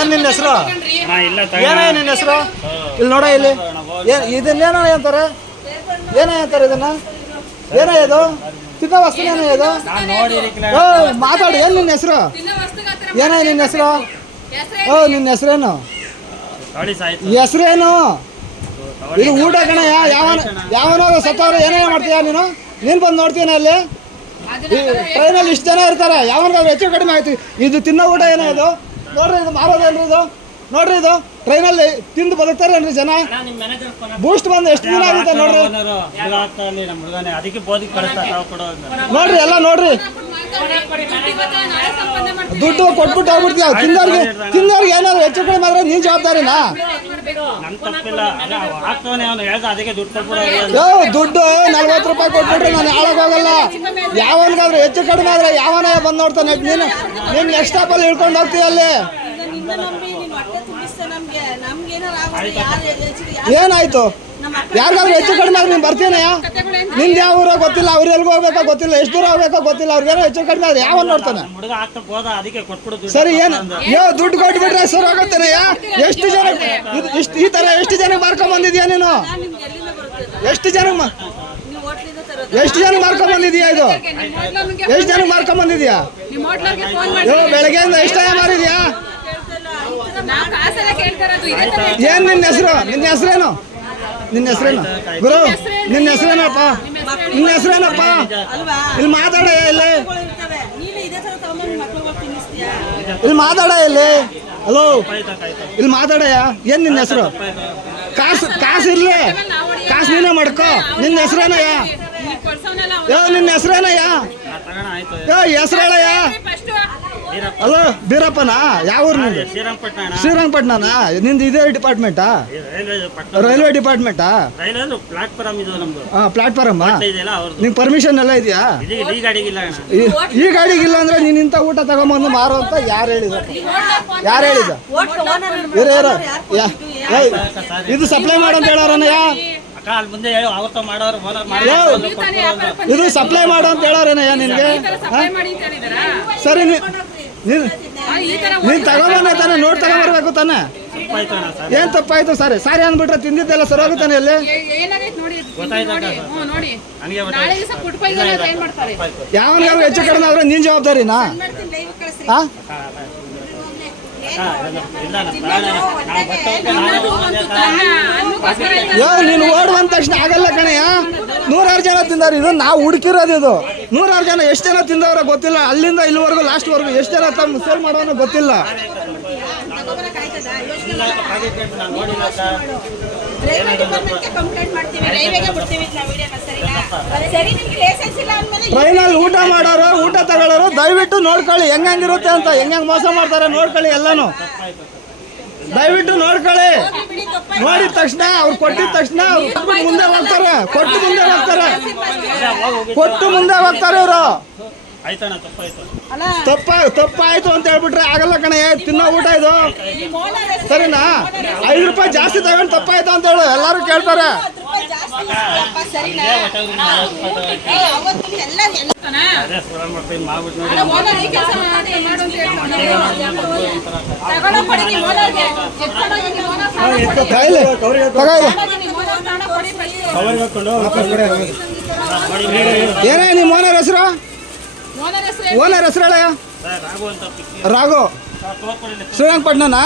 ಏನ್ ನಿನ್ನ ಹೆಸರು? ಏನ ನಿನ್ನ ಹೆಸರು? ಇಲ್ಲಿ ನೋಡ ಇಲ್ಲಿ ಇದನ್ನೇನೋ ಅಂತಾರೆ, ಏನೇ ಅಂತಾರೆ ಇದನ್ನ? ಏನ ಇದು ತಿನ್ನೋ ವಸ್ತು? ಏನ ಇದು? ಮಾತಾಡು. ಏನ್ ನಿನ್ನ ಹೆಸರು? ಏನ ನಿನ್ನ ಹೆಸರು? ನಿನ್ನ ಹೆಸರೇನು? ಹೆಸರೇನು? ಇದು ಊಟ ಕಣಯ್ಯ. ಯಾವನೋ ಸತ್ತವ್ರು ಏನೇ ಮಾಡ್ತೀಯ ನೀನು? ನೀನು ಬಂದು ನೋಡ್ತೀನ ಅಲ್ಲಿ ಟ್ರೈನಲ್ಲಿ ಇಷ್ಟು ಜನ ಇರ್ತಾರೆ, ಯಾವನಿಗಾದ್ರು ಹೆಚ್ಚು ಕಡಿಮೆ ಆಯ್ತು. ಇದು ತಿನ್ನೋ ಊಟ ಏನೋ ಇದು? ನೋಡ್ರಿ, ಇದು ಮಾರೋದೇನ್ರಿ ಇದು? ನೋಡ್ರಿ, ಇದು ಟ್ರೈನಲ್ಲಿ ತಿಂದು ಬದುಕ್ತಾರೇನ್ರಿ ಜನ? ಬೂಸ್ಟ್ ಬಂದು ಎಷ್ಟು ದಿನ ಆಗುತ್ತೆ ನೋಡ್ರಿ. ನೋಡ್ರಿ ಎಲ್ಲ ನೋಡ್ರಿ, ದುಡ್ಡು ಕೊಟ್ಬಿಟ್ಟು ಹೋಗ್ಬಿಡ್ತೀಯ. ತಿಂದವ್ರಿಗೆ ಏನಾದ್ರು ಹೆಚ್ಚು ಕಡಿಮೆ ಆದ್ರೆ ನೀನ್ ಜವಾಬ್ದಾರಿನಾ? ದುಡ್ಡು 40 ರೂಪಾಯಿ ಕೊಟ್ಬಿಟ್ರೆ ನಾನು ಹಾಳಾಗೋಗಲ್ಲ. ಯಾವನ್ಗಾದ್ರು ಹೆಚ್ಚು ಕಡಿಮೆ ಆದ್ರೆ ಯಾವನೇ ಬಂದು ನೋಡ್ತಾನೆ. ನೀನ್ ನೆಕ್ಸ್ಟ್ ಸ್ಟಾಪಲ್ಲಿ ಇಳ್ಕೊಂಡು ಹೋಗ್ತೀಯ ಅಲ್ಲಿ. ಏನಾಯ್ತು? ಯಾರಿಗಾದ್ರು ಹೆಚ್ಚು ಕಡಿಮೆ ಆದ್ರೆ ನೀನ್ ಬರ್ತೀನಯ್ಯ? ನಿಂದ ಯಾವ ಊರ ಗೊತ್ತಿಲ್ಲ, ಅವ್ರು ಎಲ್ಗೂ ಹೋಗ್ಬೇಕೋ ಗೊತ್ತಿಲ್ಲ, ಎಷ್ಟು ದೂರ ಹೋಗ್ಬೇಕೋ ಗೊತ್ತಿಲ್ಲ. ಅವ್ರಿಗೇನೋ ಹೆಚ್ಚು ಕಡಿಮೆ ಆದ್ರೆ ಯಾವನ್ ನೋಡ್ತಾನೆ? ಸರಿ, ಏನು ದುಡ್ಡು ಕೊಟ್ಬಿಟ್ರೆ ಸರ್ ಹೋಗುತ್ತಾನೆಯ? ಎಷ್ಟು ಜನ ಈ ತರ ಎಷ್ಟು ಜನ ಮಾರ್ಕೊಂಡ್ ಬಂದಿದ್ಯಾ ನೀನು? ಎಷ್ಟು ಜನ ಮಾರ್ಕೊಂಡ್ ಬಂದಿದ್ಯಾ? ಇದು ಎಷ್ಟು ಜನ ಮಾರ್ಕೊಂಡ್ ಬಂದಿದ್ಯಾ? ಬೆಳಗ್ಗೆಯಿಂದ ಎಷ್ಟ ಮಾರಿದ್ಯಾ? ಏನ್ ನಿನ್ನ ಹೆಸರು? ನಿನ್ನ ಹೆಸರೇನು? ನಿನ್ನ ಹೆಸರೇನು ಗುರು? ನಿನ್ನ ಹೆಸರೇನಪ್ಪ? ನಿನ್ನ ಹೆಸರೇನಪ್ಪ? ಇಲ್ಲಿ ಮಾತಾಡ. ಇಲ್ಲಿ ಮಾತಾಡ. ಇಲ್ಲಿ ಹಲೋ, ಇಲ್ಲಿ ಮಾತಾಡಯ್ಯ. ಏನ್ ನಿನ್ನ ಹೆಸರು? ಕಾಸು ಇರ್ಲಿ, ಕಾಸು ನೀನೇ ಮಾಡ್ಕೋ. ನಿನ್ನ ಹೆಸರೇನಯ್ಯ? ನಿನ್ನ ಹೆಸರೇನಯ್ಯ? ಹೆಸರೇಳಯ್ಯ? ಹಲೋ, ಬೀರಪ್ಪನಾ? ಯಾವ ಊರು ನಿಂದು? ಶ್ರೀರಂಗಪಟ್ಟಣನಾ? ನಿಂದು ಇದೇ ಡಿಪಾರ್ಟ್ಮೆಂಟಾ? ರೈಲ್ವೆ ಡಿಪಾರ್ಟ್ಮೆಂಟಾ? ಪ್ಲಾಟ್ಫಾರಮ್. ನಿಂಗೆ ಪರ್ಮಿಷನ್ ಎಲ್ಲ ಇದೆಯಾ? ಈ ಗಾಡಿಗಿಲ್ಲ ಅಂದ್ರೆ ನೀನ್ ಇಂಥ ಊಟ ತಗೊಂಬಂದು ಮಾರೋ ಅಂತ ಯಾರು ಹೇಳಿದ? ಇದು ಸಪ್ಲೈ ಮಾಡಂತ ಹೇಳೋರನಯ್ಯ? ಇದು ಸಪ್ಲೈ ಮಾಡು ಅಂತ ಹೇಳೋರೇನಯ್ಯ ನಿನ್ಗೆ? ಸರಿ, ನೀನ್ ತಗೊಂಬಂದ ತಾನೆ, ನೋಡಿ ತಗೊಂಬರ್ಬೇಕು ತಾನೆ. ಏನ್ ತಪ್ಪಾಯ್ತು? ಸಾರಿ ಅಂದ್ಬಿಟ್ರೆ ತಿಂದಿದ್ದೆಲ್ಲ ಸರಿ ಹೋಗುತ್ತಾನೆ. ಅಲ್ಲಿ ಯಾವನ್ಗಾದ್ರು ಹೆಚ್ಚು ಕಡಿಮೆ ಆದ್ರೆ ನೀನ್ ಜವಾಬ್ದಾರಿನಾ? ನೀನು ಓಡುವಂತ ತಕ್ಷಣ ಆಗಲ್ಲ ಕಣಯ್ಯ. 100 ಜನ ತಿಂದಾರ. ಇದು ನಾವು ಹುಡುಕಿರೋದು. ಇದು 100 ಜನ ಎಷ್ಟು ಜನ ತಿಂದವ್ರ ಗೊತ್ತಿಲ್ಲ. ಅಲ್ಲಿಂದ ಇಲ್ಲಿವರೆಗೂ ಲಾಸ್ಟ್ವರೆಗೂ ಎಷ್ಟು ಜನ ತಮ್ಮ ಸೇಲ್ ಮಾಡೋನೋ ಗೊತ್ತಿಲ್ಲ. ಟ್ರೈನಲ್ಲಿ ಊಟ ಮಾಡೋರು, ಊಟ ತಗೊಳ್ಳೋರು ದಯವಿಟ್ಟು ನೋಡ್ಕೊಳ್ಳಿ ಹೆಂಗಿರುತ್ತೆ ಅಂತ. ಹೆಂಗ್ ಮೋಸ ಮಾಡ್ತಾರೆ ನೋಡ್ಕೊಳ್ಳಿ. ಎಲ್ಲಾನು ದಯವಿಟ್ಟು ನೋಡ್ಕೊಳ್ಳಿ. ನೋಡಿದ ತಕ್ಷಣ ಅವ್ರು ಕೊಟ್ಟಿದ ತಕ್ಷಣ ಮುಂದೆ ಹೋಗ್ತಾರೆ. ಕೊಟ್ಟು ಮುಂದೆ ಹೋಗ್ತಾರೆ ಇವರು. ತಪ್ಪಾಯ್ತು ಅಂತ ಹೇಳ್ಬಿಟ್ರೆ ಆಗಲ್ಲ ಕಣಯ್ಯ. ತಿನ್ನೋ ಊಟ ಇದು ಸರಿನಾ? 5 ರೂಪಾಯಿ ಜಾಸ್ತಿ ತಗೊಂಡು ತಪ್ಪಾಯ್ತು ಅಂತ ಹೇಳು. ಎಲ್ಲಾರು ಕೇಳ್ತಾರೆ. ಏನೇ ನಿಮ್ಮ ಓನರ್ ಹೆಸರು? ಓನರ್ ಹೆಸರು ಹೇಳಯ್ಯ. ರಾಘು, ಶ್ರೀರಂಗಪಟ್ಟಣನಾ?